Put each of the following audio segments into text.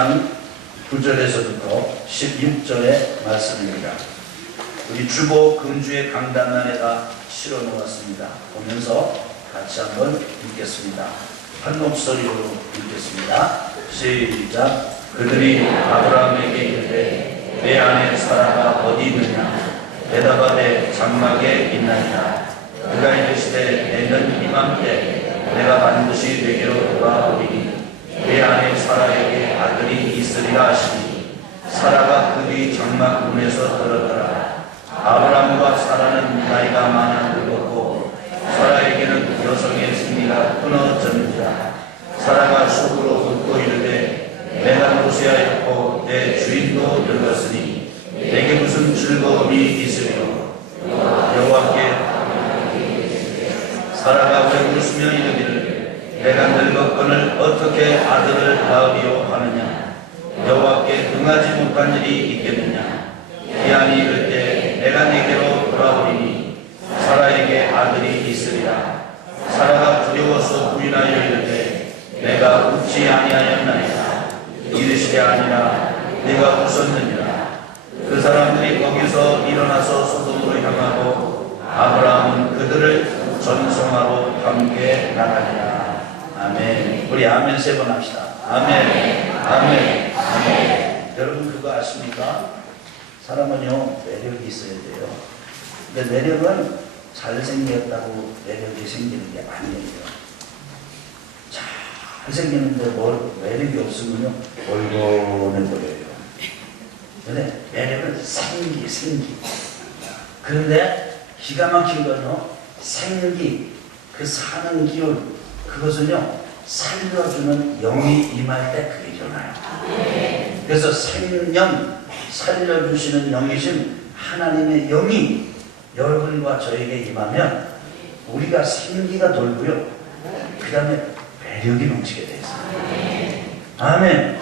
11장 9절에서부터 16절의 말씀입니다. 우리 주보 금주의 강단란에다 실어 놓았습니다. 보면서 같이 한번 읽겠습니다. 한 목소리로 읽겠습니다. 시작. 그들이 아브라함에게 이르되 내 안에 사라가 어디 있느냐? 대답하되 장막에 있나이다. 그가 이르시되 내년 이맘때 내가 반드시 내게로 돌아오리니 내 안에 사라에게 아들이 있으리라 하시니 사라가 그 뒤 장막 문에서 들었더라. 아브라함과 사라는 나이가 많아 늙었고 사라에게는 여성의 생리가 끊어졌느니라. 사라가 속으로 웃고 이르되 내가 노쇠하였고 내 주인도 늙었으니 내게 무슨 즐거움이 있으리요. 여호와께 사라가 왜 웃으며 이르기를 내가 늙었거늘 어떻게 아들을 낳으리요 하느냐. 여호와께 응하지 못한 일이 있겠느냐. 기한이 이를 때 내가 내게로 돌아오리니 사라에게 아들이 있으리라. 사라가 두려워서 부인하여 이르되 내가 웃지 아니하였나이다. 이르시되 아니라 네가 웃었느니라. 그 사람들이 거기서 일어나서 소돔으로 향하고 아브라함은 그들을 전송하러 함께 나가니라. 아멘. 우리 아멘 세 번 합시다. 아멘. 아멘. 아멘. 여러분 그거 아십니까? 사람은요 매력이 있어야 돼요. 근데 매력은 잘생겼다고 매력이 생기는 게 아니에요. 잘생기는데 매력이 없으면요 얼건해 보여요. 근데 매력은 생기. 그런데 기가 막힌 건요 생기, 그 사는 기운, 그것은요 살려주는 영이 임할 때 그게 일어나요. 그래서 생명 살려주시는 영이신 하나님의 영이 여러분과 저에게 임하면 우리가 생기가 돌고요 그 다음에 매력이 넘치게 되어 있어요. 아멘.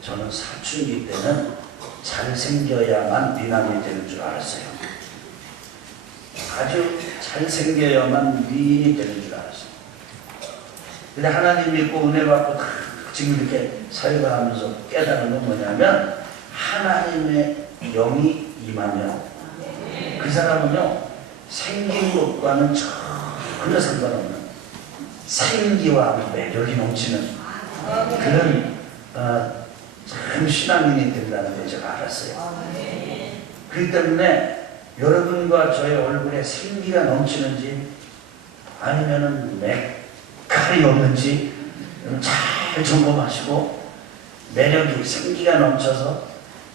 저는 사춘기 때는 잘생겨야만 미남이 되는 줄 알았어요. 아주 잘생겨야만 미인이 되는 줄 알았어요. 근데 하나님 믿고 은혜 받고 지금 이렇게 살아가면서 깨달은 건 뭐냐면 하나님의 영이 임하면 그 사람은요 생긴 것과는 전혀 상관없는 생기와 매력이 넘치는 그런 참 신앙인이 된다는 걸 제가 알았어요. 그렇기 때문에 여러분과 저의 얼굴에 생기가 넘치는지 아니면은 칼이 없는지 잘 점검하시고 매력이 생기가 넘쳐서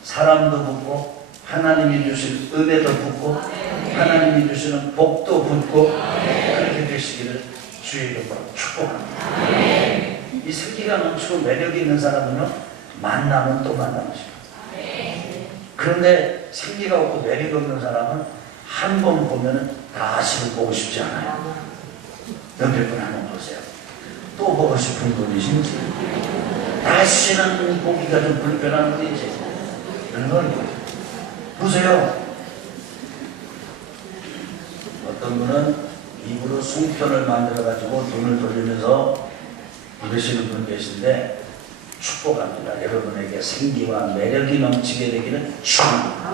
사람도 붙고 하나님이 주신 은혜도 붙고 하나님이 주시는 복도 붙고 그렇게 되시기를 주의 이름으로 축복합니다. 이 생기가 넘치고 매력이 있는 사람은요 만나면 또 만나고 싶어요. 그런데 생기가 없고 매력이 없는 사람은 한 번 보면은 다시는 보고 싶지 않아요. 옆에 분 한번 보세요. 또 보고 싶은 분이신지 다시는 보기가 좀 불편한 분인지 그런 걸 보세요. 어떤 분은 입으로 송편을 만들어 가지고 돈을 돌리면서 이러시는 분 계신데 축복합니다. 여러분에게 생기와 매력이 넘치게 되기를 축복합니다.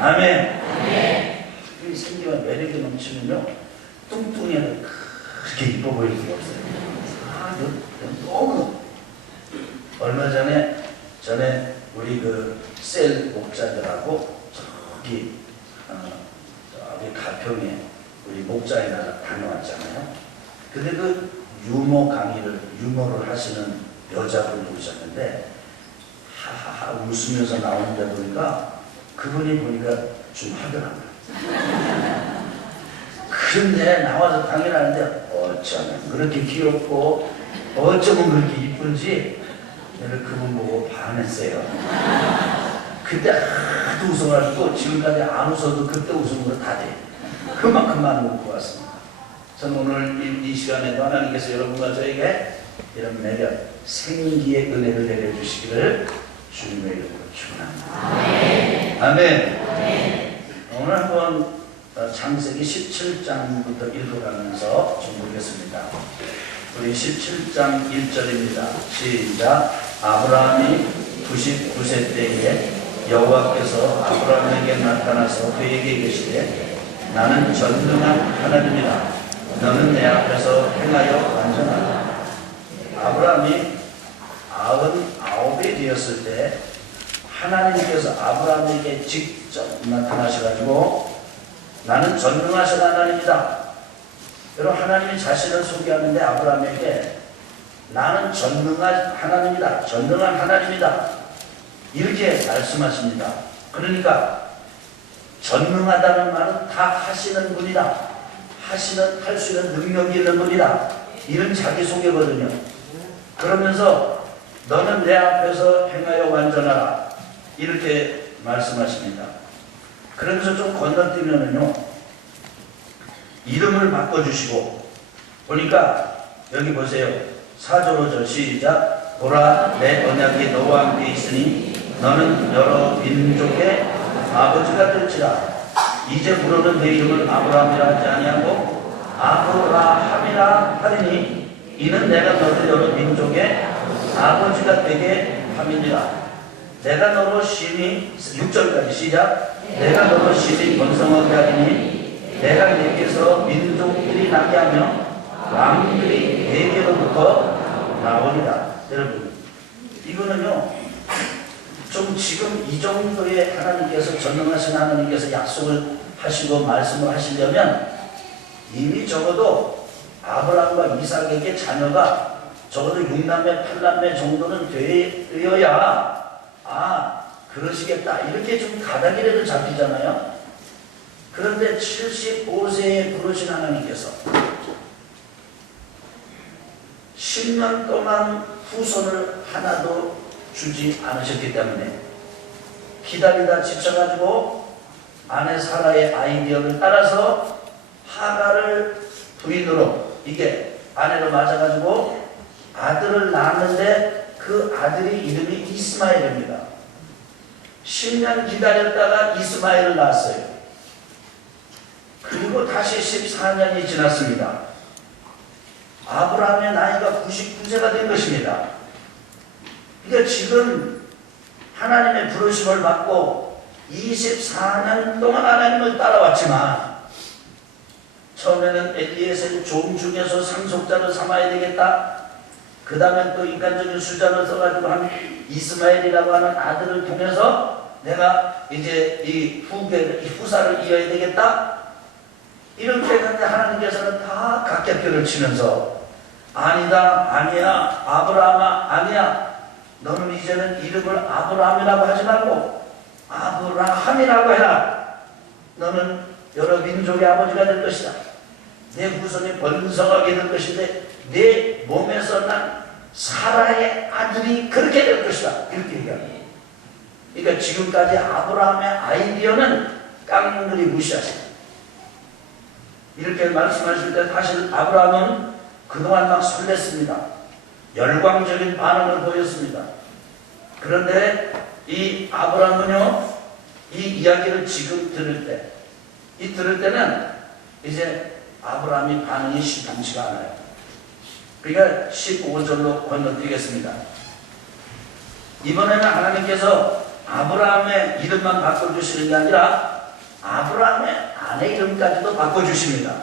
아멘. 아멘. 이 생기와 매력이 넘치면요 뚱뚱이는 그렇게 이뻐 보일 수가 없어요. 너무 얼마 전에 우리 그 셀 목자들하고 저기 가평에 우리 목자에 나가 다녀왔잖아요. 근데 그 유머를 하시는 여자분이 오셨는데 하하하 웃으면서 나오는데 보니까 그분이 보니까 좀 하더라고요. 그런데 나와서 강의를 하는데 어쩌면 그렇게 귀엽고 어쩌면 그렇게 이쁜지 내가 그분 보고 반했어요. 그때 하도 웃어가지고 지금까지 안 웃어도 그때 웃음으로 다 돼. 그만큼만 웃고 왔습니다. 저는 오늘 이 시간에도 하나님께서 여러분과 저에게 이런 매력, 생기의 은혜를 내려주시기를 주님의 이름으로 축원합니다. 아멘. 오늘 한번 창세기 17장부터 읽어가면서 좀 보겠습니다. 우리 17장 1절입니다. 시작. 아브라함이 99세 때에 여호와께서 아브라함에게 나타나서 그에게 이르시되 나는 전능한 하나님이라 너는 내 앞에서 행하여 완전하라. 아브라함이 99이 되었을 때 하나님께서 아브라함에게 직접 나타나셔가지고 나는 전능하신 하나님이다. 여러분, 하나님이 자신을 소개하는데 아브라함에게 나는 전능한 하나님이다. 전능한 하나님이다. 이렇게 말씀하십니다. 그러니까 전능하다는 말은 다 하시는 분이다. 할 수 있는 능력이 있는 분이다. 이런 자기소개거든요. 그러면서 너는 내 앞에서 행하여 완전하라. 이렇게 말씀하십니다. 그러면서 좀 건너뛰면은요, 이름을 바꿔주시고, 보니까 여기 보세요. 4절 5절 시작. 보라, 내 언약이 너와 함께 있으니 너는 여러 민족의 아버지가 될지라. 이제 부르는 내 이름을 아브라함이라 하지 아니하고 아브라함이라 하리니 이는 내가 너를 여러 민족의 아버지가 되게 함이니라. 내가 너로 심히 6절까지 시작. 내가 너로 심히 번성하게 하리니 내가 네게서 민족들이 나게 하며 왕들이 네게로부터 나오리라. 여러분, 이거는요, 좀 지금 이 정도의 하나님께서 전능하신 하나님께서 약속을 하시고 말씀을 하시려면 이미 적어도 아브라함과 이삭에게 자녀가 적어도 6남매 8남매 정도는 되어야 그러시겠다 이렇게 좀 가닥이라도 잡히잖아요. 그런데 75세에 부르신 하나님께서 10년 동안 후손을 하나도 주지 않으셨기 때문에 기다리다 지쳐가지고 아내 사라의 아이디어를 따라서 하갈을 부인으로 이게 아내로 맞아가지고 아들을 낳았는데 그 아들이 이름이 이스마엘입니다. 10년 기다렸다가 이스마엘을 낳았어요. 그리고 다시 14년이 지났습니다. 아브라함의 나이가 99세가 된 것입니다. 그러니까 지금 하나님의 부르심을 받고 24년 동안 하나님을 따라왔지만 처음에는 엘리에셀 종 중에서 상속자를 삼아야 되겠다. 그 다음에 또 인간적인 수작을 써가지고 한 이스마엘이라고 하는 아들을 통해서 내가 이제 이 후사를 이어야 되겠다. 이렇게 했는데 하나님께서는 다 각격결을 치면서 아니다, 아니야, 아브라함아, 아니야. 너는 이제는 이름을 아브라함이라고 하지 말고 아브라함이라고 해라. 너는 여러 민족의 아버지가 될 것이다. 내 후손이 번성하게 될 것인데 내 몸에서 난 사라의 아들이 그렇게 될 것이다. 이렇게 얘기합니다. 그러니까 지금까지 아브라함의 아이디어는 깡그리 무시하십니다. 이렇게 말씀하실 때 사실 아브라함은 그동안 막 설렜습니다. 열광적인 반응을 보였습니다. 그런데 이 아브라함은요, 이 이야기를 지금 들을 때는 이제 아브라함이 반응이 심상치가 않아요. 그러니까 15절로 건너뛰겠습니다. 이번에는 하나님께서 아브라함의 이름만 바꿔주시는 게 아니라 아브라함의 아내 이름까지도 바꿔주십니다.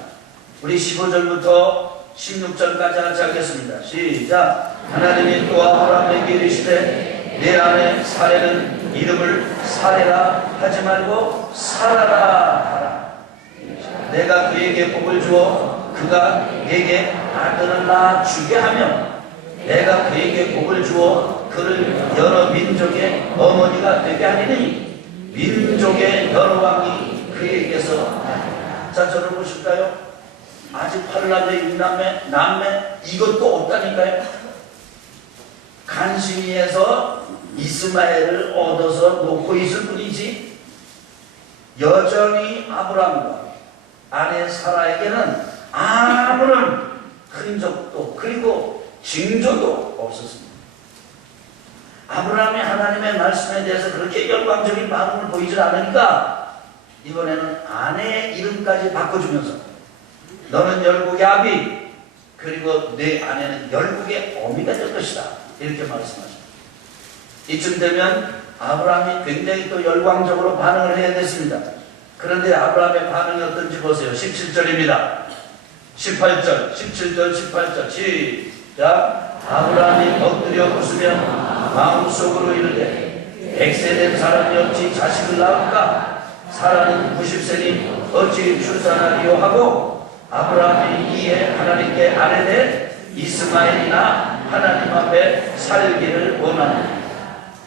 우리 15절부터 16절까지 같이 하겠습니다. 시작. 하나님이 또 아브라함에게 이르시되 내 아내 사레는 이름을 사레라 하지 말고 사라라 하라. 내가 그에게 복을 주어 그가 내게 아들을 낳아 주게 하며 내가 그에게 복을 주어 그를 여러 민족의 어머니가 되게 하리니 민족의 여러 왕이 그에게서 나리라. 자, 저를 보실까요? 아직 8남매, 6남매, 남매 이것도 없다니까요. 간신히해서 이스마엘을 얻어서 놓고 있을 뿐이지 여전히 아브라함과 아내 사라에게는 아무런 흔적도 그리고 징조도 없었습니다. 아브라함이 하나님의 말씀에 대해서 그렇게 열광적인 반응을 보이질 않으니까 이번에는 아내의 이름까지 바꿔주면서 너는 열국의 아비, 그리고 내 아내는 열국의 어미가 될 것이다. 이렇게 말씀하십니다. 이쯤 되면 아브라함이 굉장히 또 열광적으로 반응을 해야 됐습니다. 그런데 아브라함의 반응이 어떤지 보세요. 17절입니다. 18절, 17절, 18절 시작. 아브라함이 엎드려 웃으며 마음속으로 이르되 100세 된 사람이 어찌 자식을 낳을까? 사라는 90세니 어찌 출산하리요 하고 아브라함이 이에 하나님께 아뢰되 이스마엘이나 하나님 앞에 살기를 원하니.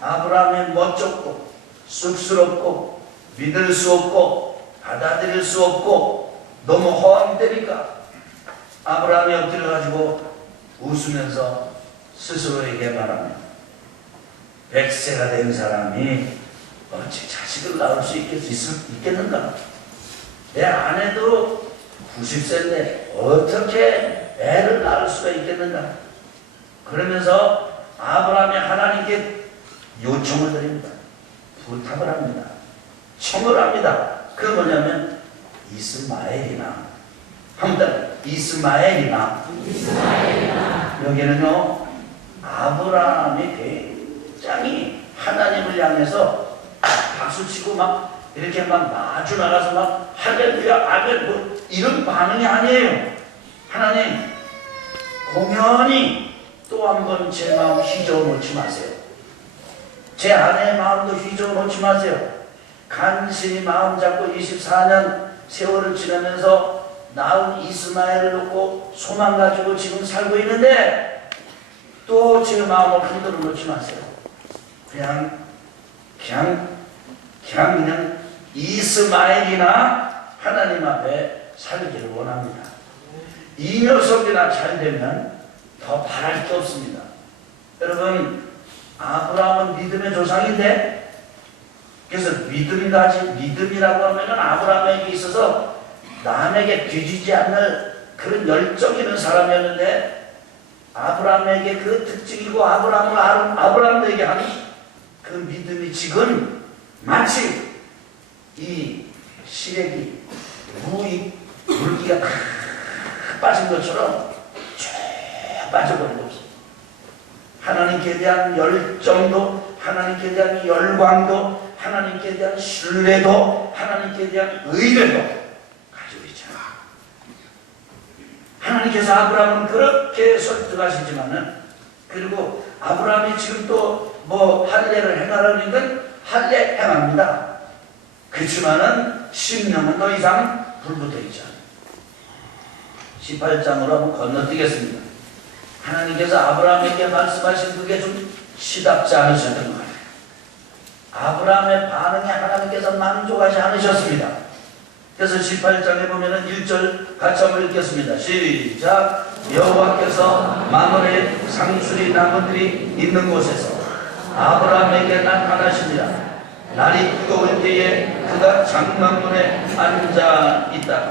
아브라함이 멋졌고 쑥스럽고 믿을 수 없고 받아들일 수 없고 너무 허황되니까 아브라함이 엎드려가지고 웃으면서 스스로에게 말합니다. 100세가 된 사람이 어찌 자식을 낳을 수 있겠는가? 내 아내도 90세인데 어떻게 애를 낳을 수가 있겠는가? 그러면서 아브라함이 하나님께 요청을 드립니다. 부탁을 합니다. 청을 합니다. 그 뭐냐면 이스마엘이나 한번 이스마엘이나 여기는요 아브라함이 굉장히 하나님을 향해서 박수치고 막 이렇게 막 마주 나가서 막 할렐루야 아멘 뭐 이런 반응이 아니에요. 하나님 공연히 또 한 번 제 마음 휘저어 놓지 마세요. 제 아내의 마음도 휘저어 놓지 마세요. 간신히 마음 잡고 24년 세월을 지나면서 낳은 이스마엘을 놓고 소망 가지고 지금 살고 있는데 또 제 마음을 흔들어 놓지 마세요. 그냥 이스마엘이나 하나님 앞에 살기를 원합니다. 이 녀석이나 잘 되면 더 바랄 게 없습니다. 여러분 아브라함은 믿음의 조상인데 그래서 믿음이라고 하면은 아브라함에게 있어서 남에게 뒤지지 않는 그런 열정 있는 사람이었는데 아브라함에게 그 특징이고 아브라함에게 하는 그 믿음이 지금 마치 이 시래기 물기가 다 빠진 것처럼 쫙 빠져버린 겁니다. 하나님께 대한 열정도 하나님께 대한 열광도 하나님께 대한 신뢰도 하나님께 대한 의뢰도 가지고 있잖아. 하나님께서 아브라함은 그렇게 설득하시지만은 그리고 아브라함이 지금 또 뭐 할례를 행하라는 건 할례 행합니다. 그렇지만은 심령은 더 이상 불붙어 있지 않아요. 18장으로 한번 건너뛰겠습니다. 하나님께서 아브라함에게 말씀하신 그게 좀 시답지 않으셨던 것 같아요. 아브라함의 반응에 하나님께서 만족하지 않으셨습니다. 그래서 18장에 보면은 1절 같이 한번 읽겠습니다. 시작. 여호와께서 마므레 상수리 나무들이 있는 곳에서 아브라함에게 나타나시니라. 날이 뜨거울 때에 그가 장막문에 앉아 있다.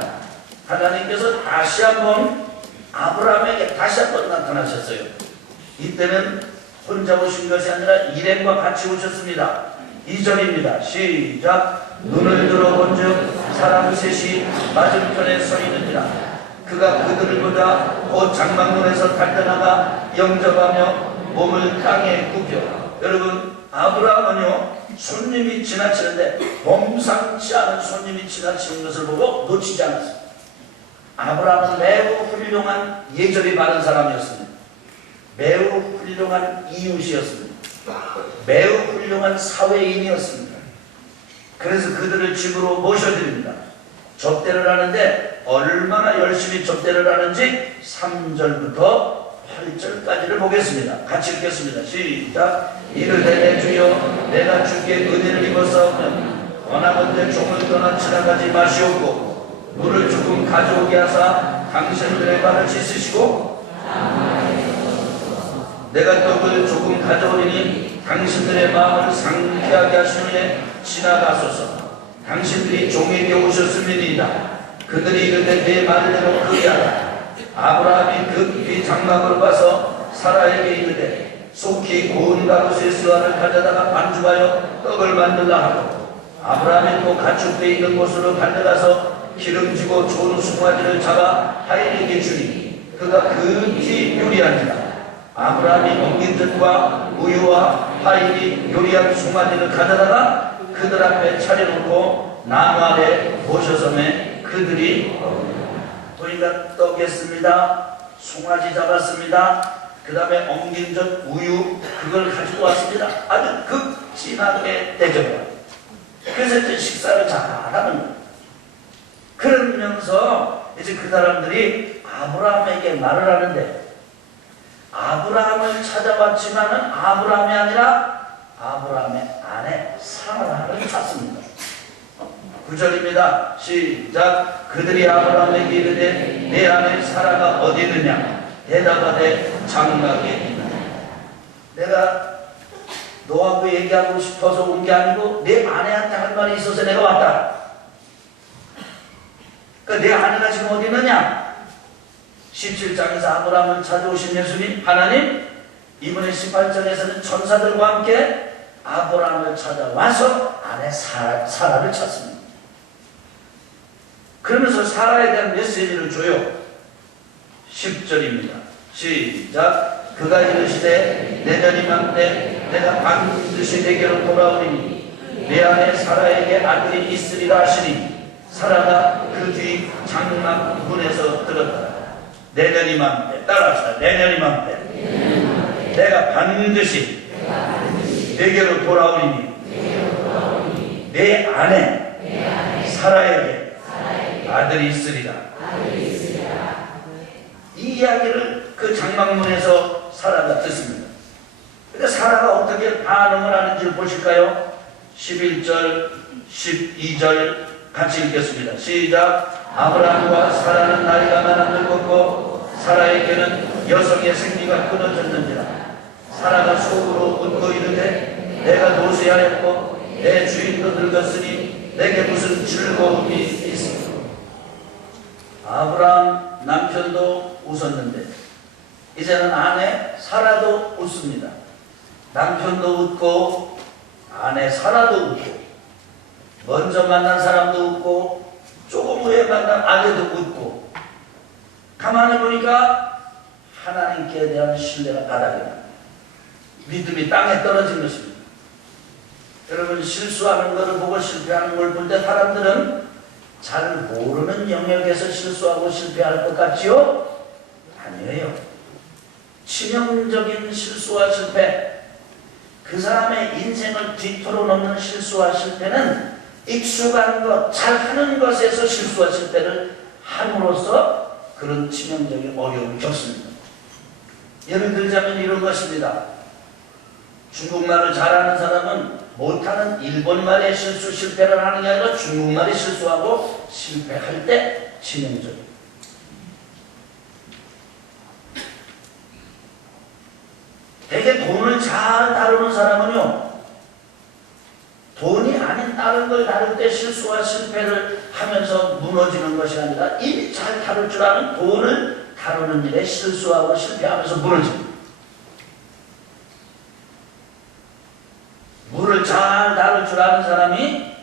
하나님께서 다시 한번 아브라함에게 다시 한번 나타나셨어요. 이때는 혼자 오신 것이 아니라 일행과 같이 오셨습니다. 2절입니다. 시작. 눈을 들어본즉 사람 셋이 맞은편에 서 있느니라. 그가 그들을 보자 곧 장막문에서 달려나가 영접하며 몸을 땅에 굽혀. 여러분 아브라함은요 손님이 지나치는데 범상치 않은 손님이 지나치는 것을 보고 놓치지 않았습니다. 아브라함은 매우 훌륭한 예절이 바른 사람이었습니다. 매우 훌륭한 이웃이었습니다. 매우 훌륭한 사회인이었습니다. 그래서 그들을 집으로 모셔드립니다. 접대를 하는데 얼마나 열심히 접대를 하는지 3절부터 8절까지를 보겠습니다. 같이 읽겠습니다. 시작. 이르되 내 주여 내가 주께 은혜를 입었사오면 원하건대 종을 떠나 지나가지 마시옵고 물을 조금 가져오게 하사 당신들의 발을 씻으시고 내가 떡을 조금 가져오리니 당신들의 마음을 상쾌하게 하시는 지나가소서. 당신들이 종에게 오셨음이니이다. 그들이 이르되 내 말대로 그리 하라. 아브라함이 급히 장막으로 가서 사라에게 이르되 속히 고운 가루새 수알을 가져다가 반죽하여 떡을 만들라 하고 아브라함이 또 가축대 있는 곳으로 달려가서 기름지고 좋은 송아지를 잡아 하인에게 주니 그가 급히 요리하니라. 아브라함이 엉긴 젖과 우유와 파인이 요리한 송아지를 가져다가 그들 앞에 차려놓고 나무 아래 모셔섬에 그들이 우리가 떠겠습니다. 송아지 잡았습니다. 그 다음에 엉긴 젖 우유 그걸 가지고 왔습니다. 아주 극진하게 대접해요. 그래서 이제 식사를 잘하는 거예요. 그러면서 이제 그 사람들이 아브라함에게 말을 하는데, 아브라함을 찾아왔지만은 아브라함이 아니라 아브라함의 아내 사라를 찾습니다. 9절입니다. 시작. 그들이 아브라함에게 이르되 내 아내 사라가 어디 있느냐? 대답하되 장막에 있느냐. 내가 너하고 얘기하고 싶어서 온 게 아니고 내 아내한테 할 말이 있어서 내가 왔다. 그러니까 내 아내가 지금 어디 있느냐? 17장에서 아브라함을 찾아오신 예수님 하나님, 이번에 18장에서는 천사들과 함께 아브라함을 찾아와서 아내 사라를 찾습니다. 그러면서 사라에 대한 메시지를 줘요. 10절입니다. 시작. 그가 이르시되 내년이 만때 내가 반드시 내게로 돌아오리니 내 아내 사라에게 아들이 있으리라 하시니 사라가 그 뒤 장막 문에서 들었다. 내년이 만때 따라합시다. 내년이 만때 내가 반드시 내게로 돌아오리니 내 아내 사라에게 아들이 있으리라. 이 이야기를 그 장막문에서 사라가 듣습니다. 그러니까 사라가 어떻게 반응을 하는지 보실까요? 11절, 12절 같이 읽겠습니다. 시작. 아브라함과 사라는 나이가 많아 늙었고 사라에게는 여성의 생기가 끊어졌는지라. 사라가 속으로 웃고 이르되 내가 노쇠하였고 내 주인도 늙었으니 내게 무슨 즐거움이 있어. 아브라함 남편도 웃었는데 이제는 아내 사라도 웃습니다. 남편도 웃고 아내 사라도 웃고 먼저 만난 사람도 웃고 조금 후에 만난 아내도 웃고, 가만히 보니까 하나님께 대한 신뢰가 바닥에 납니다. 믿음이 땅에 떨어진 것입니다. 여러분, 실수하는 것을 보고 실패하는 걸 볼 때 사람들은 잘 모르는 영역에서 실수하고 실패할 것 같지요? 아니에요. 치명적인 실수와 실패, 그 사람의 인생을 뒤틀어 놓는 실수와 실패는 익숙한 것, 잘하는 것에서 실수와 실패를 함으로써 그런 치명적인 어려움을 겪습니다. 예를 들자면 이런 것입니다. 중국말을 잘하는 사람은 못하는 일본말의 실수, 실패를 하는 게 아니라 중국말이 실수하고 실패할 때 치명적입니다. 되게 돈을 잘 다루는 사람은요, 돈이 아닌 다른 걸 다룰 때 실수와 실패를 하면서 무너지는 것이 아니라 이미 잘 다룰 줄 아는 돈을 다루는 일에 실수하고 실패하면서 무너집니다. 물을 잘 다룰 줄 아는 사람이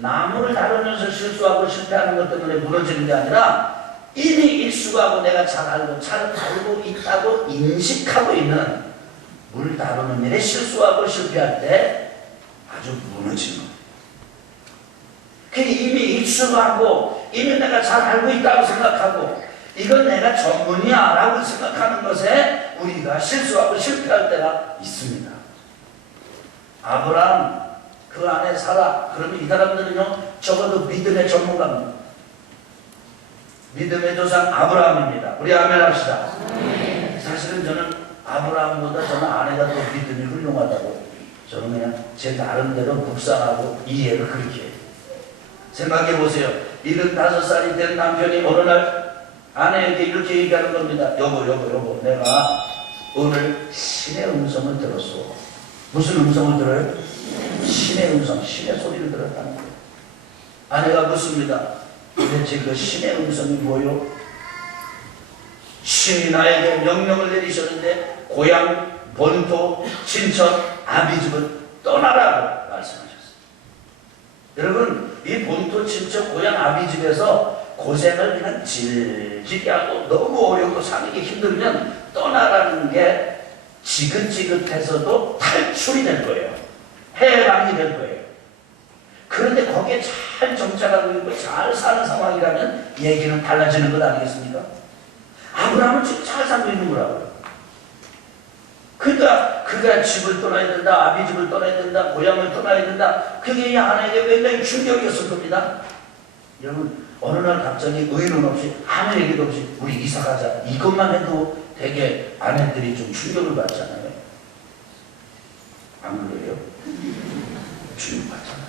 나무를 다루면서 실수하고 실패하는 것 때문에 무너지는 게 아니라 이미 익숙하고 내가 잘 알고 잘 다루고 있다고 인식하고 있는 물 다루는 일에 실수하고 실패할 때 아주 무너지는 거예요. 이미 익숙하고 이미 내가 잘 알고 있다고 생각하고 이건 내가 전문이야 라고 생각하는 것에 우리가 실수하고 실패할 때가 있습니다. 아브라함, 그 안에 사라. 그러면 이 사람들은요, 적어도 믿음의 전문가입니다. 믿음의 조상 아브라함입니다. 우리 아멘 합시다. 사실은 저는 아브라함보다 저는 아내가 더 믿음이 훌륭하다고, 저는 그냥 제 나름대로 묵상하고 이해를 그렇게 해요. 생각해 보세요. 75살이 된 남편이 어느 날 아내에게 이렇게 얘기하는 겁니다. 여보, 내가 오늘 신의 음성을 들었어. 무슨 음성을 들어요? 신의 음성, 신의 소리를 들었다는 거예요. 아내가 묻습니다. 도대체 그 신의 음성이 뭐요? 신이 나에게 명령을 내리셨는데 고향, 본토, 친척, 아비집을 떠나라고 말씀하셨어요. 여러분, 이 본토, 친척, 고향, 아비집에서 고생을 그냥 질질이 하고 너무 어렵고 사는 게 힘들면 떠나라는 게 지긋지긋해서도 탈출이 될 거예요. 해방이 될 거예요. 그런데 거기에 잘 정착하고 있고 잘 사는 상황이라면 얘기는 달라지는 것 아니겠습니까? 아브라함은 지금 잘 살고 있는 거라고요. 그러니까 그가 집을 떠나야 된다, 아비 집을 떠나야 된다, 고향을 떠나야 된다. 그게 이 아내에게 굉장히 충격이었을 겁니다. 여러분, 어느 날 갑자기 의논 없이 아무 얘기도 없이 우리 이사 가자, 이것만 해도 되게 아내들이 좀 충격을 받잖아요. 안 그래요? 충격받잖아요.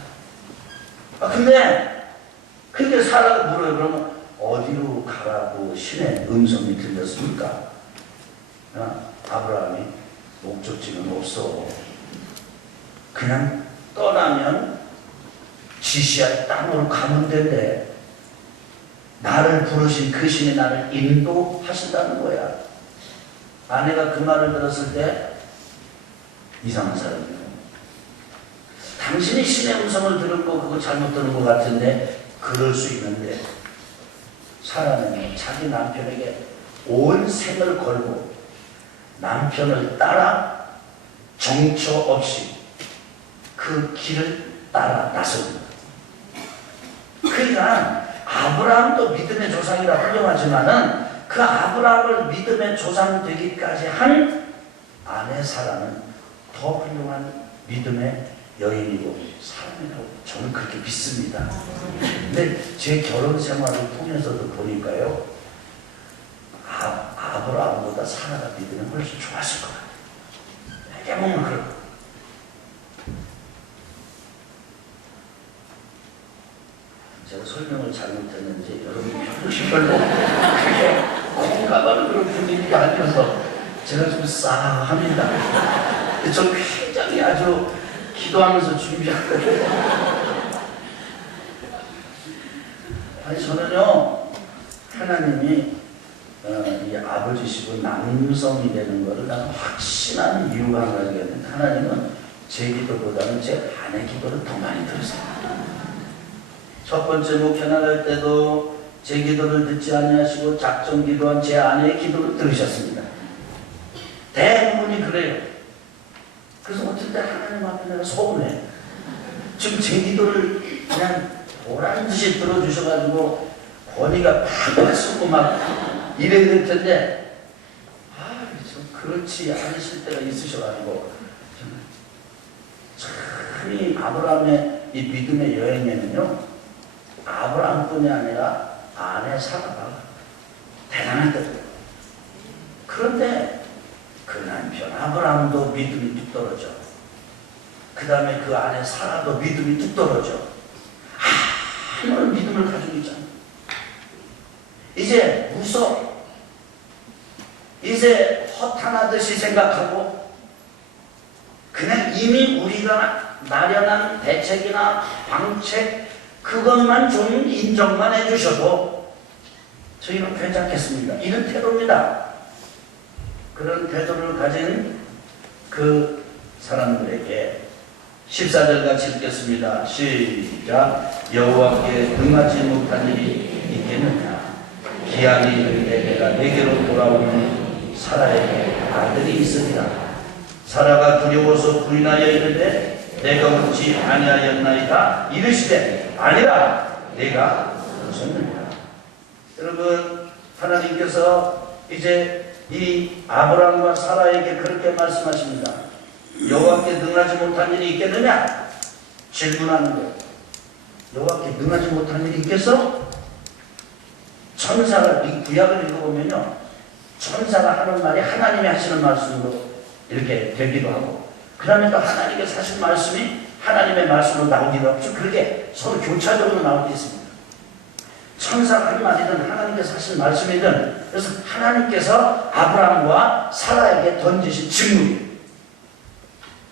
근데 사라가 물어요. 그러면 어디로 가라고 신의 음성이 들렸습니까? 아브라함이 목적지는 없어. 그냥 떠나면 지시할 땅으로 가면 된대. 나를 부르신 그 신이 나를 인도하신다는 거야. 아내가 그 말을 들었을 때 이상한 사람이에요. 당신이 신의 음성을 들은 거 그거 잘못 들은 것 같은데 그럴 수 있는데 사라는 자기 남편에게 온 생을 걸고 남편을 따라 정처 없이 그 길을 따라 나섭니다. 그러니까 아브라함도 믿음의 조상이라 훌륭하지만은 그 아브라함을 믿음의 조상 되기까지 한 아내 사라는 더 훌륭한 믿음의 여인이고 사람이라고 저는 그렇게 믿습니다. 근데 제 결혼 생활을 통해서도 보니까요, 아브라함보다 사라가 믿으면 훨씬 좋았을 것 같아요. 이게 보면 그렇고. 제가 설명을 잘못했는지 여러분이 별로 그게 공감하는 그런 분위기가 아니어서 제가 좀 싸합니다. 저 굉장히 아주 기도하면서 준비하거든요. 아니 저는요, 하나님이 이 아버지시고 남성이 되는 것을 나는 확신하는 이유가 한 가지가 있는데, 하나님은 제 기도보다는 제 아내 기도를 더 많이 들으세요. 첫 번째 목회 나갈 때도 제 기도를 듣지 아니하시고 작정 기도한 제 아내의 기도를 들으셨습니다. 대부분이 그래요. 그래서 어쩔 때 하나님 앞에 내가 서운해. 지금 제 기도를 그냥 보란 듯이 들어주셔가지고 권위가 팍팍 쏟고 막 이래야 될 텐데, 좀 그렇지 않으실 때가 있으셔가지고, 참 이 아브라함의 이 믿음의 여행에는요, 아브라함뿐이 아니라 아내 사라가 대단한 거예요. 그런데 그 남편 아브라함도 믿음이 뚝 떨어져. 그 다음에 그 아내 사라도 믿음이 뚝 떨어져. 아무런 믿음을 가지고 있잖아. 이제 무서워. 이제 허탄하듯이 생각하고 그냥 이미 우리가 마련한 대책이나 방책 그것만 좀 인정만 해주셔도 저희는 괜찮겠습니다. 이런 태도입니다. 그런 태도를 가진 그 사람들에게 14절 같이 읽겠습니다. 시작. 여호와께 응하지 못한 일이 있겠느냐. 기한이 이르되 내가 내게로 돌아오는 사라에게 아들이 있으리라. 사라가 두려워서 부인하여 이르되 내가 어찌 아니하였나이다 이르시되 아니라 내가 웃었느니라. 여러분, 하나님께서 이제 이 아브라함과 사라에게 그렇게 말씀하십니다. 여호와께 능하지 못한 일이 있겠느냐? 질문하는 거예요. 여호와께 능하지 못한 일이 있겠어? 천사가, 이 구약을 읽어보면요, 천사가 하는 말이 하나님이 하시는 말씀으로 이렇게 되기도 하고, 그 다음에 또 하나님께서 하신 말씀이 하나님의 말씀으로 나오기도 하고, 그렇게 서로 교차적으로 나올 때 있습니다. 천사가 한 말이든 하나님께서 하신 말씀이든, 그래서 하나님께서 아브라함과 사라에게 던지신 질문이에요.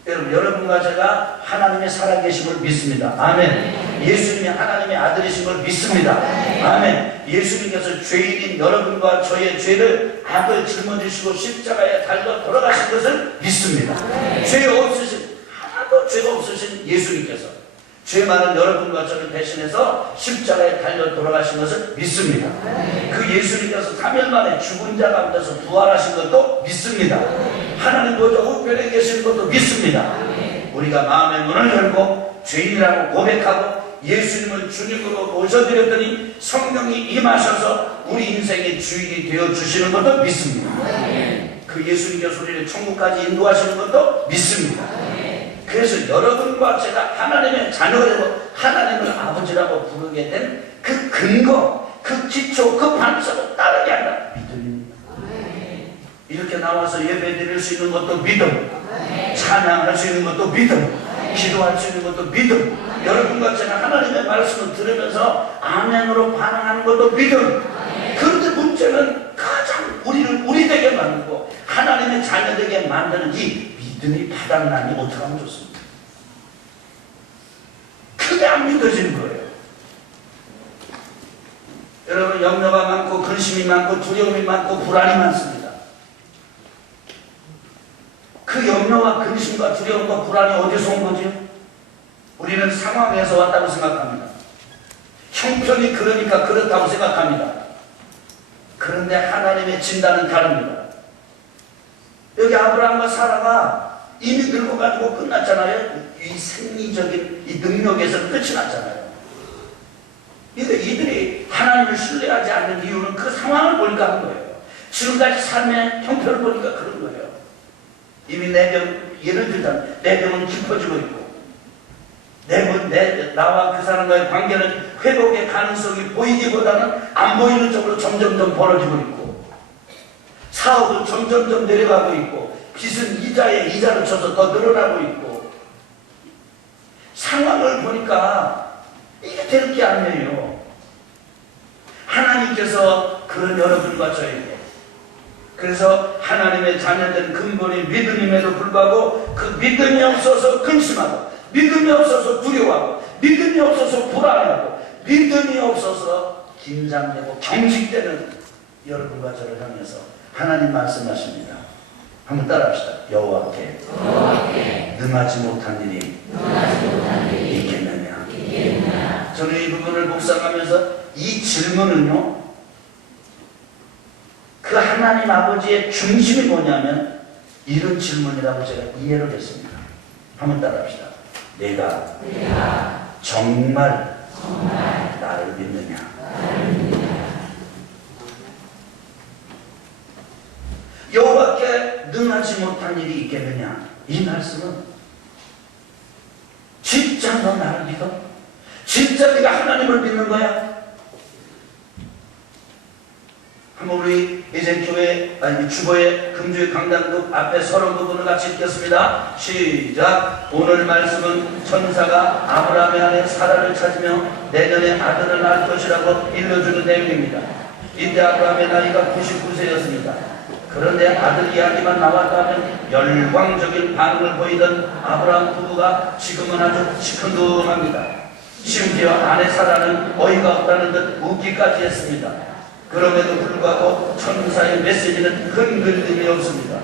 여러분과 제가 하나님의 살아계심을 믿습니다. 아멘. 예수님이 하나님의 아들이신 걸 믿습니다. 아멘. 예수님께서 죄인인 여러분과 저의 죄를 악을 짊어지시고 십자가에 달려 돌아가신 것을 믿습니다. 죄 없으신, 하나도 죄가 없으신 예수님께서 죄 많은 여러분과 저를 대신해서 십자가에 달려 돌아가신 것을 믿습니다. 그 예수님께서 3일 만에 죽은 자 가운데서 부활하신 것도 믿습니다. 하나님 보좌 우편에 계시는 것도 믿습니다. 우리가 마음의 문을 열고 죄인이라고 고백하고 예수님을 주님으로 모셔드렸더니 성령이 임하셔서 우리 인생의 주인이 되어주시는 것도 믿습니다. 그 예수님께서 우리를 천국까지 인도하시는 것도 믿습니다. 그래서 여러분과 제가 하나님의 자녀가 되고 하나님을 아버지라고 부르게 된 그 근거, 그 기초, 그 반석은 다른 게 아니라 믿음입니다. 이렇게 나와서 예배 드릴 수 있는 것도 믿음, 찬양할 수 있는 것도 믿음, 기도할 수 있는 것도 믿음, 여러분과 제가 하나님의 말씀을 들으면서 아멘으로 반응하는 것도 믿음. 그런데 문제는 가장 우리를 우리되게 만들고 하나님의 자녀되게 만드는 이 믿음이 바닥나니 어떻게 하면 좋습니까? 크게 안 믿어지는 거예요. 여러분, 염려가 많고 근심이 많고 두려움이 많고 불안이 많습니다. 그 염려와 근심과 두려움과 불안이 어디서 온 거죠? 우리는 상황에서 왔다고 생각합니다. 형편이 그러니까 그렇다고 생각합니다. 그런데 하나님의 진단은 다릅니다. 여기 아브라함과 사라가 이미 늙어가지고 끝났잖아요. 이 생리적인 이 능력에서는 끝이 났잖아요. 이들이 하나님을 신뢰하지 않는 이유는 그 상황을 보니까 한 거예요. 지금까지 삶의 형편을 보니까 그런 거예요. 이미 내 병, 예를 들자면 내 병은 깊어지고 있고 나와 그 사람과의 관계는 회복의 가능성이 보이기보다는 안 보이는 쪽으로 점점점 벌어지고 있고 사업은 점점점 내려가고 있고 빚은 이자에 이자를 쳐서 더 늘어나고 있고 상황을 보니까 이게 될 게 아니에요. 하나님께서 그런 여러분과 저에게 그래서 하나님의 자녀된 근본이 믿음임에도 불구하고 그 믿음이 없어서 근심하고 믿음이 없어서 두려워하고 믿음이 없어서 불안해하고 믿음이 없어서 긴장되고 경직되는 여러분과 저를 향해서 하나님 말씀하십니다. 한번 따라합시다. 여호와께 능하지 못한 일이 있겠느냐. 저는 이 부분을 묵상하면서 이 질문은요, 그 하나님 아버지의 중심이 뭐냐면 이런 질문이라고 제가 이해를 했습니다. 한번 따라합시다. 내가 정말 나를 믿느냐? 여호와께 능하지 못한 일이 있겠느냐? 이 말씀은 진짜 너 나를 믿어? 진짜 네가 하나님을 믿는 거야? 한번 우리 이제 주보의 금주의 강단극 앞에 서론 부분을 같이 읽겠습니다. 시작. 오늘 말씀은 천사가 아브라함의 아내 사라를 찾으며 내년에 아들을 낳을 것이라고 일러주는 내용입니다. 이때 아브라함의 나이가 99세였습니다. 그런데 아들 이야기만 나왔다면 열광적인 반응을 보이던 아브라함 부부가 지금은 아주 시큰둥합니다. 심지어 아내 사라는 어이가 없다는 듯 웃기까지 했습니다. 그럼에도 불구하고 천사의 메시지는 흔들림이 없습니다.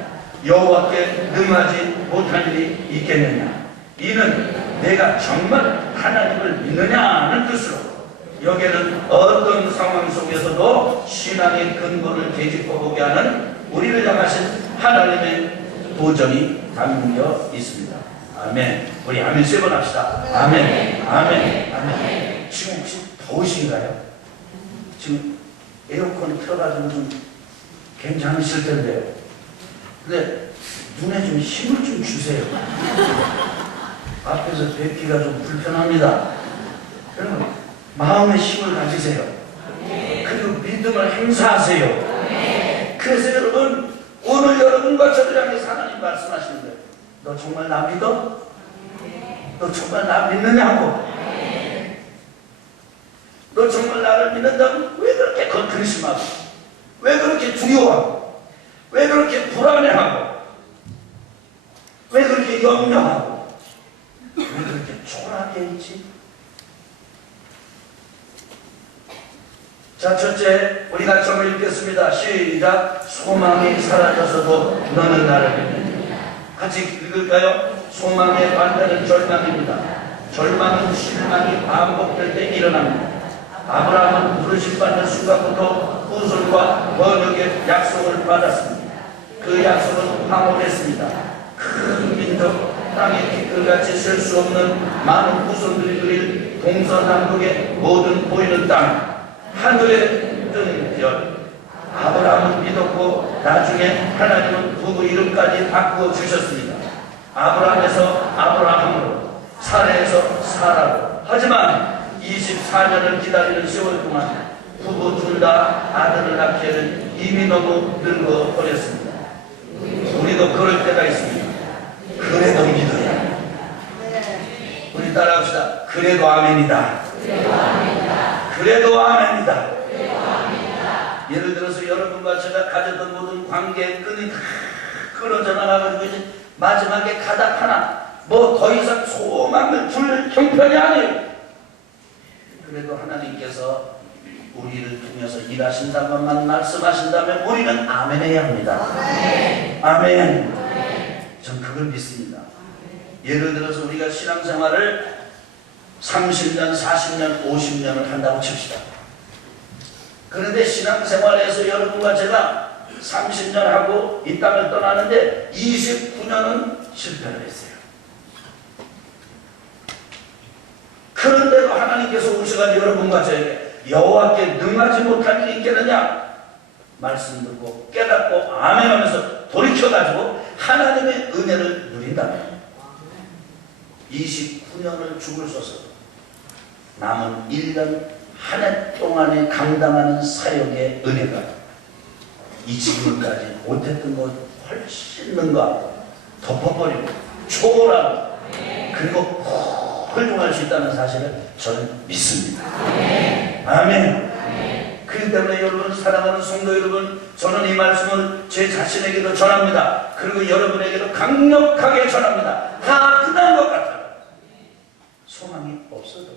여호와께 능하지 못한 일이 있겠느냐? 이는 내가 정말 하나님을 믿느냐는 뜻으로 여기에는 어떤 상황 속에서도 신앙의 근본을 되짚어보게 하는 우리를 향하신 하나님의 도전이 담겨 있습니다. 아멘. 우리 아멘 세 번 합시다. 아멘. 아멘. 아멘. 지금 혹시 더우신가요? 지금 에어컨 틀어가지고 좀 괜찮으실 텐데요. 근데 눈에 좀 힘을 좀 주세요. 앞에서 뵙기가 좀 불편합니다. 여러분 마음의 힘을 가지세요. 그리고 믿음을 행사하세요. 그래서 여러분 오늘 여러분과 저를 향해서 하나님 말씀하시는데 너 정말 나 믿어? 너 정말 나 믿느냐고? 너 정말 나를 믿는다면 왜 그렇게 근심하고 왜 그렇게 두려워하고 왜 그렇게 불안해하고 왜 그렇게 염려하고 왜 그렇게 초라하게 있지? 자, 첫째 우리 같이 한번 읽겠습니다. 시작. 소망이 사라져서도 너는 나를 믿느냐. 같이 읽을까요? 소망의 반대는 절망입니다. 절망은 실망이 반복될 때 일어납니다. 아브라함은 부르심 받는 순간부터 후손과 번역의 약속을 받았습니다. 그 약속은 황홀했습니다. 큰 민족, 땅에 티끌같이 셀 수 없는 많은 후손들이 누릴 동서남북의 모든 보이는 땅, 하늘에 뜨는 별. 아브라함은 믿었고 나중에 하나님은 부부 이름까지 바꾸어 주셨습니다. 아브라함에서 아브라함으로, 사라에서 사라로. 하지만 24년을 기다리는 세월 동안 부부 둘 다 아들을 낳기에는 이미 너무 늙어 버렸습니다. 우리도 그럴 때가 있습니다. 그래도 믿어야. 우리 따라합시다. 그래도 아멘이다. 그래도 아멘이다. 예를 들어서 여러분과 제가 가졌던 모든 관계의 끈이 다 끊어져 나가가지고 이제 마지막에 가닥 하나, 뭐 더 이상 소망을 줄 형편이 아니에요. 그래도 하나님께서 우리를 통해서 일하신다는 것만 말씀하신다면 우리는 아멘 해야 합니다. 아멘. 전 그걸 믿습니다. 예를 들어서 우리가 신앙생활을 30년, 40년, 50년을 한다고 칩시다. 그런데 신앙생활에서 여러분과 제가 30년 하고 이 땅을 떠나는데 29년은 실패를 했어요. 그런데도 하나님께서 오셔가지고 여러분과 저에게 여호와께 능하지 못할 일이 있겠느냐 말씀 듣고 깨닫고 아멘하면서 돌이켜가지고 하나님의 은혜를 누린다면 29년을 죽을 쏘서 남은 1년 한 해 동안에 감당하는 사역의 은혜가 이 지금까지 못했던 것 훨씬 능가하고 덮어버리고 초월하고 그리고 훌륭할 수 있다는 사실을 저는 믿습니다. 아멘. 그렇기 때문에 여러분, 사랑하는 성도 여러분, 저는 이 말씀을 제 자신에게도 전합니다. 그리고 여러분에게도 강력하게 전합니다. 다 끝난 것 같아요. 소망이 없어도,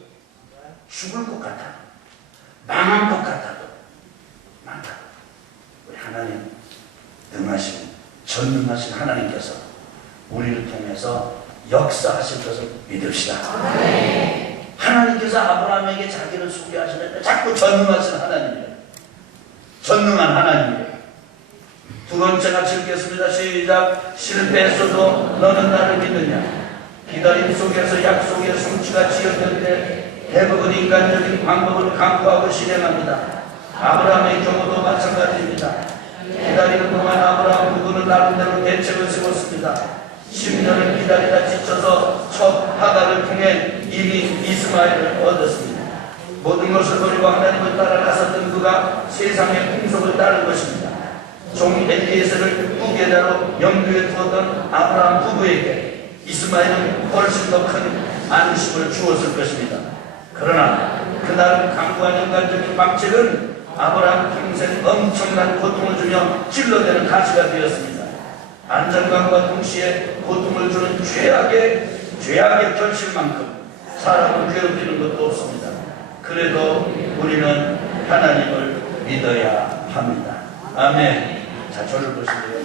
죽을 것 같아도, 망한 것 같아도, 우리 하나님 능하신, 전능하신 하나님께서 우리를 통해서 역사하실 것을 믿읍시다. 하나님께서 아브라함에게 자기를 소개하시는데 자꾸 전능하신 하나님이에요. 전능한 하나님이에요. 두 번째 같이 읽겠습니다. 시작. 실패했어도 너는 나를 믿느냐. 기다림 속에서 약속의 성취가 지연될 때 대부분 인간적인 방법을 강구하고 실행합니다. 아브라함의 경우도 마찬가지입니다. 기다리는 동안 아브라함 부부는 나름대로 대책을 세웠습니다. 10년을 기다리다 지쳐서 첫 하가를 통해 이미 이스마엘을 얻었습니다. 모든 것을 버리고 하나님을 따라 나섰던 그가 세상의 풍속을 따른 것입니다. 종 엘리에셀을 후계자로 염두에 두었던 아브라함 부부에게 이스마엘은 훨씬 더 큰 안심을 주었을 것입니다. 그러나 그날 강구한 인간적인 방책은 아브라함 평생 엄청난 고통을 주며 찔러대는 가시가 되었습니다. 안정감과 동시에 고통을 주는 죄악의 결실만큼 사람을 괴롭히는 것도 없습니다. 그래도 우리는 하나님을 믿어야 합니다. 아멘. 자, 저를 보시고요.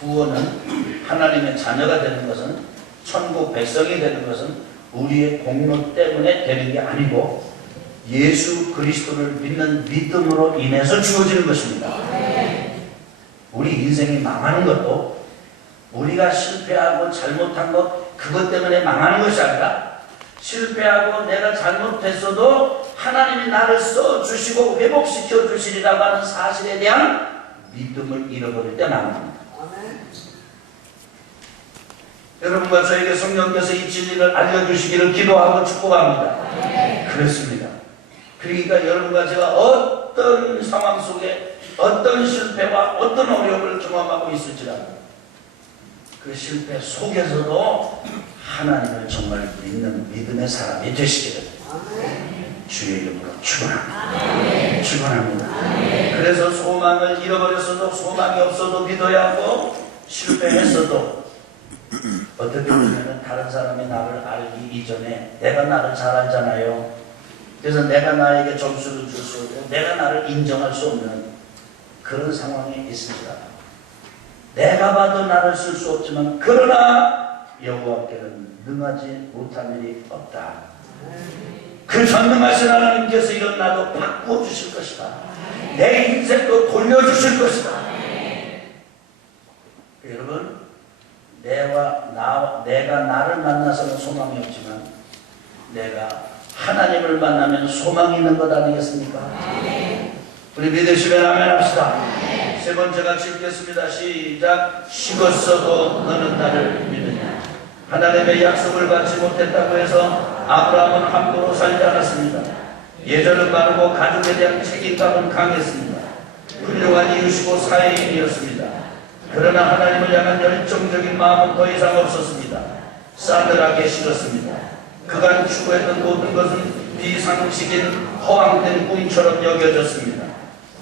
구원은 하나님의 자녀가 되는 것은, 천국 백성이 되는 것은 우리의 공로 때문에 되는 게 아니고 예수 그리스도를 믿는 믿음으로 인해서 주어지는 것입니다. 우리 인생이 망하는 것도 우리가 실패하고 잘못한 것 그것 때문에 망하는 것이 아니라 실패하고 내가 잘못했어도 하나님이 나를 써주시고 회복시켜 주시리라고 하는 사실에 대한 믿음을 잃어버릴 때 망합니다. 여러분과 저에게 성령께서 이 진리를 알려주시기를 기도하고 축복합니다. 그렇습니다. 그러니까 여러분과 제가 어떤 상황 속에 어떤 실패와 어떤 어려움을 경험하고 있을지라도 그 실패 속에서도 하나님을 정말 믿는 믿음의 사람이 되시기를 주의 이름으로 축원합니다. 축원합니다. 그래서 소망을 잃어버렸어도, 소망이 없어도 믿어야 하고, 실패했어도 어떻게 보면 다른 사람이 나를 알기 이전에 내가 나를 잘 알잖아요. 그래서 내가 나에게 점수를 줄 수 없고 내가 나를 인정할 수 없는 그런 상황에 있습니다. 내가 봐도 나를 쓸 수 없지만 그러나 여호와께는 능하지 못한 일이 없다. 그 전능하신 하나님께서 이런 나도 바꾸어 주실 것이다. 내 인생도 돌려주실 것이다. 여러분, 내가 나를 만나서는 소망이 없지만 내가 하나님을 만나면 소망이 있는 것 아니겠습니까? 우리 믿으시면 아멘 합시다. 세 번째 같이 읽겠습니다. 시작. 식었어도 너는 나를 믿느냐. 하나님의 약속을 받지 못했다고 해서 아브라함은 함부로 살지 않았습니다. 예절은 바르고 가족에 대한 책임감은 강했습니다. 훌륭한 이웃이고 사회인이었습니다. 그러나 하나님을 향한 열정적인 마음은 더 이상 없었습니다. 싸늘하게 식었습니다. 그간 추구했던 모든 것은 비상식인 허황된 꿈처럼 여겨졌습니다.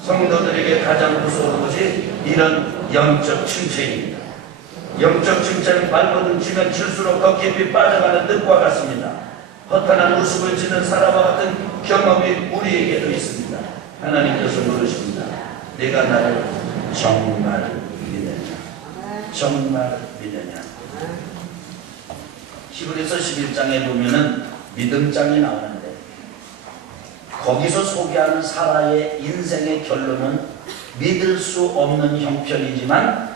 성도들에게 가장 무서운 것이 이런 영적 침체입니다. 영적 침체는 발버둥 치면 칠수록 더 깊이 빠져가는 늪과 같습니다. 허탄한 우습을 지는 사람과 같은 경험이 우리에게도 있습니다. 하나님께서 물으십니다. 내가 나를 정말 믿느냐? 정말 믿느냐? 히브리서 11장에 보면은 믿음장이 나오는데 거기서 소개하는 사라의 인생의 결론은 믿을 수 없는 형편이지만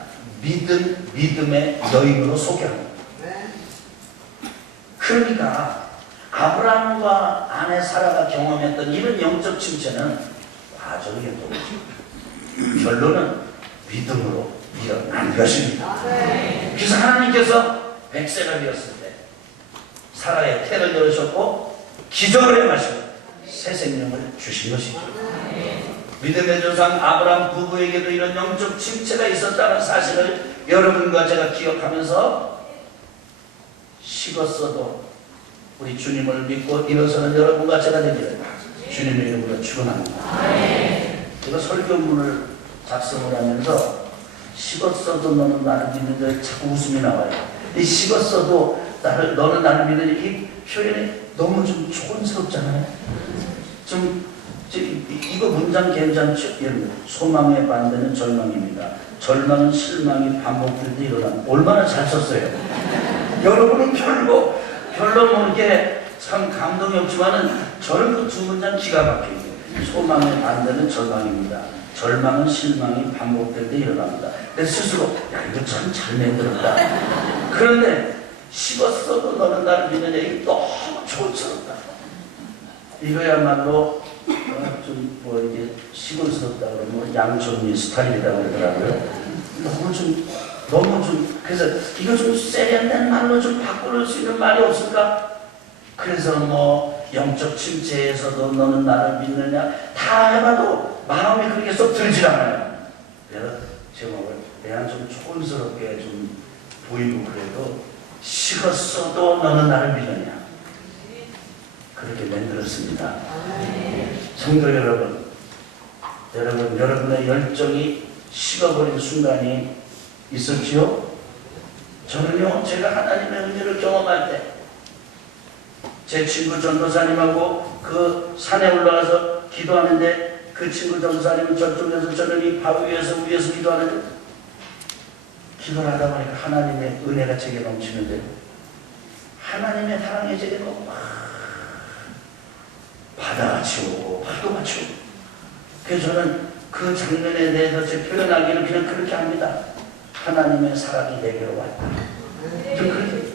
믿음의 여인으로 소개합니다. 그러니까 아브라함과 아내 사라가 경험했던 이런 영적 침체는 과정의 도구죠. 결론은 믿음으로 일어난 것입니다. 그래서 하나님께서 100세가 되었을 때 사라의 태를 열으셨고 기적을 행하시고 새 생명을 주신 것이죠. 믿음의 조상 아브라함 부부에게도 이런 영적 침체가 있었다는 사실을 여러분과 제가 기억하면서 식었어도 우리 주님을 믿고 일어서는 여러분과 제가 되기를 주님의 이름으로 축원합니다. 제가 설교문을 작성을 하면서 식었어도 너는 나를 믿는데 자꾸 웃음이 나와요. 이 식었어도 너는 나를 믿는 이 표현이 너무 좀 촌스럽잖아요. 이거 문장 괜찮죠? 소망의 반대는 절망입니다. 절망은 실망이 반복될 때 일어나는. 얼마나 잘 썼어요. 여러분은 별로 모르게 참 감동이 없지만은 저는 그 두 문장 기가 막혀요. 소망의 반대는 절망입니다. 절망은 실망이 반복될 때 일어납니다. 내 스스로 이거 참 잘 만들었다. 그런데 식었어도 너는 나를 믿느냐. 이거 너무 촌스럽다. 이거야말로 이게 시골스럽다 그러면 양촌미 스타일이라고 그러더라고요. 너무 좀 그래서 이거 좀 세련된 말로 좀 바꿀 수 있는 말이 없을까? 그래서 영적 침체에서도 너는 나를 믿느냐 다 해봐도 마음이 그렇게 쏙 들질 않아요. 내가 제목을 내가 좀 촌스럽게 좀 보이고 그래도 식었어도 너는 나를 믿느냐 그렇게 만들었습니다. 성도 여러분, 여러분의 열정이 식어버린 순간이 있었지요? 저는요, 제가 하나님의 은혜를 경험할 때, 제 친구 전도사님하고 그 산에 올라가서 기도하는데, 그 친구 전도사님은 저쪽에서 저는 이 바위 위에서 기도하는데, 기도를 하다 보니까 하나님의 은혜가 제게 넘치는데, 하나님의 사랑이 제게 너무 바다같이 오고 파도같이 오고. 그래서 저는 그 장면에 대해서 제 표현하기는 그냥 그렇게 합니다. 하나님의 사랑이 내게로 왔다. 좀 그렇게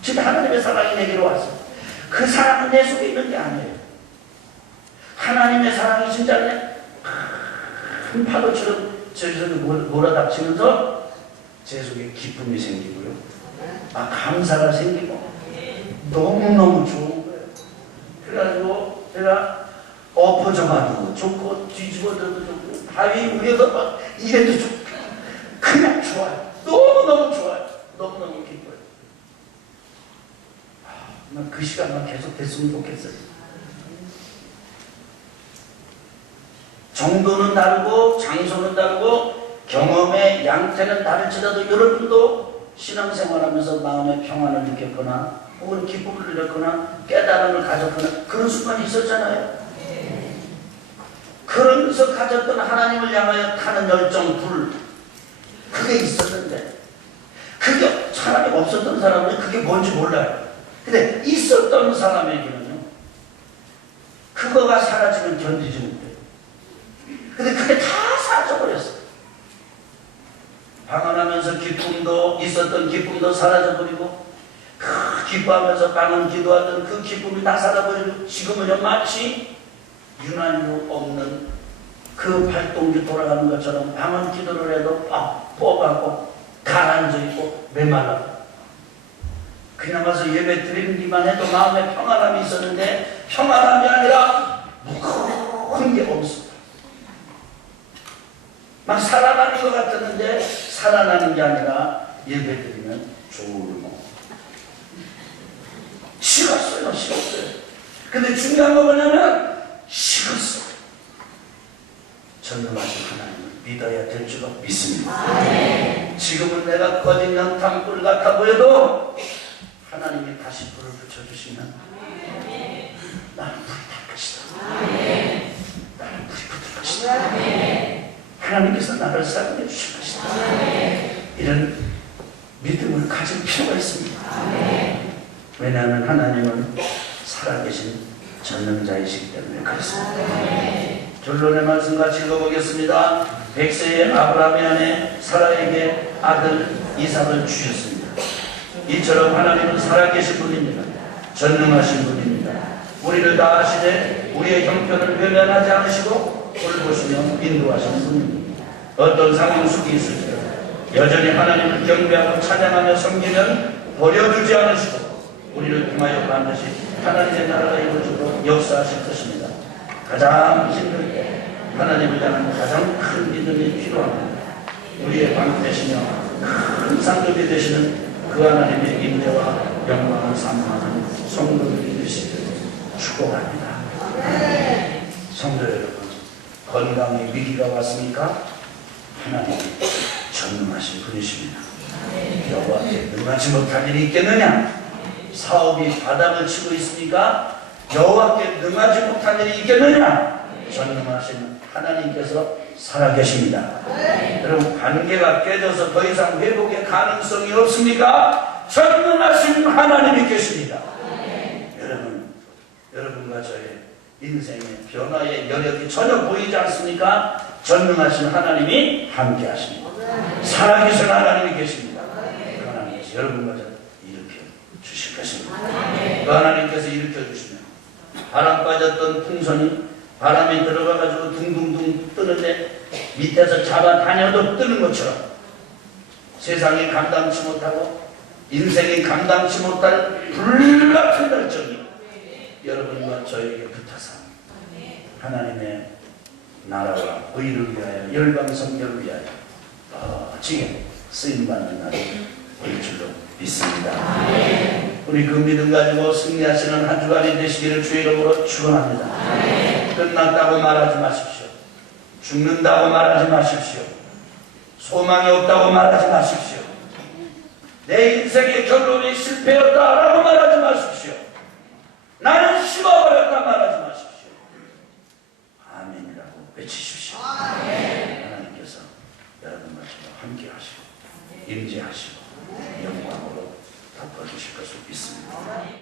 진짜 하나님의 사랑이 내게로 왔어. 그 사랑은 내 속에 있는 게 아니에요. 하나님의 사랑이 진짜 큰 파도처럼 제 속에 몰아닥치면서 제 속에 기쁨이 생기고요. 감사가 생기고 너무너무 좋은 거예요. 그래가지고 제가 엎어져가지고 좋고 뒤집어져도 좋고 바위 위에서 막 이래도 좋고 그냥 좋아요. 너무너무 좋아요. 너무너무 기뻐요. 난 그 시간만 계속 됐으면 좋겠어요. 정도는 다르고 장소는 다르고 경험의 양태는 다를지라도 여러분도 신앙생활하면서 마음의 평안을 느꼈거나 혹은 기쁨을 누렸거나 깨달음을 가졌거나 그런 순간이 있었잖아요. 그러면서 가졌던 하나님을 향하여 타는 열정, 불 그게 있었는데 그게 하나님 없었던 사람은 그게 뭔지 몰라요. 근데 있었던 사람에게는요, 그거가 사라지면 견디지 못해요. 근데 그게 다 사라져버렸어요. 방언하면서 기쁨도, 있었던 기쁨도 사라져버리고, 기뻐하면서 방언 기도하던 그 기쁨이 다 사라져버리고, 지금은요 마치 유난히 없는 그 발동기 돌아가는 것처럼 방언 기도를 해도 뻑뻑하고 가라앉아 있고 메말라. 그냥 가서 예배 드리기만 해도 마음에 평안함이 있었는데 평안함이 아니라 무거운 게 없어. 막 살아나는 것 같았는데 살아나는 게 아니라 예배 드리면 졸고 식었어요. 근데 중요한 거 뭐냐면 식었어. 전능하신 하나님을 믿어야 될 줄 믿습니다. 지금은 내가 꺼진 연탄불 같아 보여도 하나님이 다시 불을 붙여주시면 나는 불이 될 것이다. 나는 불이 붙을 것이다. 하나님께서 나를 사용해 주실 것이다. 이런 믿음을 가질 필요가 있습니다. 왜냐하면 하나님은 살아계신 전능자이시기 때문에 그렇습니다. 결론의 말씀 같이 읽어보겠습니다. 100세의 아브라함의 아내 사라에게 아들 이삭을 주셨습니다. 이처럼 하나님은 살아계신 분입니다. 전능하신 분입니다. 우리를 다 아시되 우리의 형편을 외면하지 않으시고 돌보시며 인도하시는 분입니다. 어떤 상황 속에 있을지라도 여전히 하나님을 경배하고 찬양하며 섬기면 버려두지 않으시고 우리를 통하여 반드시 하나님의 나라가 이루어지도록 역사하실 것입니다. 가장 힘들 때 하나님을 향한 가장 큰 믿음이 필요합니다. 우리의 방 되시며 큰 상급이 되시는 그 하나님의 임재와 영광을 사모하는 성도들이 되시기를 축복합니다. 성도 여러분, 건강의 위기가 왔습니까? 하나님이 전능하신 분이십니다. 여호와께 능하지 못할 일이 있겠느냐? 사업이 바닥을 치고 있습니까? 여호와께 능하지 못할 일이 있겠느냐? 전능하신 하나님께서 살아계십니다. 여러분, 관계가 깨져서 더 이상 회복의 가능성이 없습니까? 전능하신 하나님이 계십니다. 여러분과 저의 인생의 변화의 여력이 전혀 보이지 않습니까? 전능하신 하나님이 함께 하십니다. 살아계신 하나님이 계십니다. 그 하나님께서 여러분과 저를 일으켜 주실 것입니다. 그 하나님께서 일으켜 주시면 바람 빠졌던 풍선이 바람이 들어가가지고 둥둥둥 뜨는데 밑에서 잡아 다녀도 뜨는 것처럼 세상이 감당치 못하고 인생이 감당치 못할 불같은 열정이 여러분과 저에게 붙어서 하나님의 나라와 의를 위하여 열방성결을 위하여 지금 쓰임받는 날이 올 줄로 믿습니다. 우리 그 믿음 가지고 승리하시는 한 주간이 되시기를 주의 이름으로 축원합니다. 끝났다고 말하지 마십시오. 죽는다고 말하지 마십시오. 소망이 없다고 말하지 마십시오. 내 인생의 결론이 실패였다라고 말하지 마십시오. 나는 식어버렸다 말하지 마십시오. 아멘이라고 외치십시오. 하나님께서 여러분과 함께 하시고 임재하시고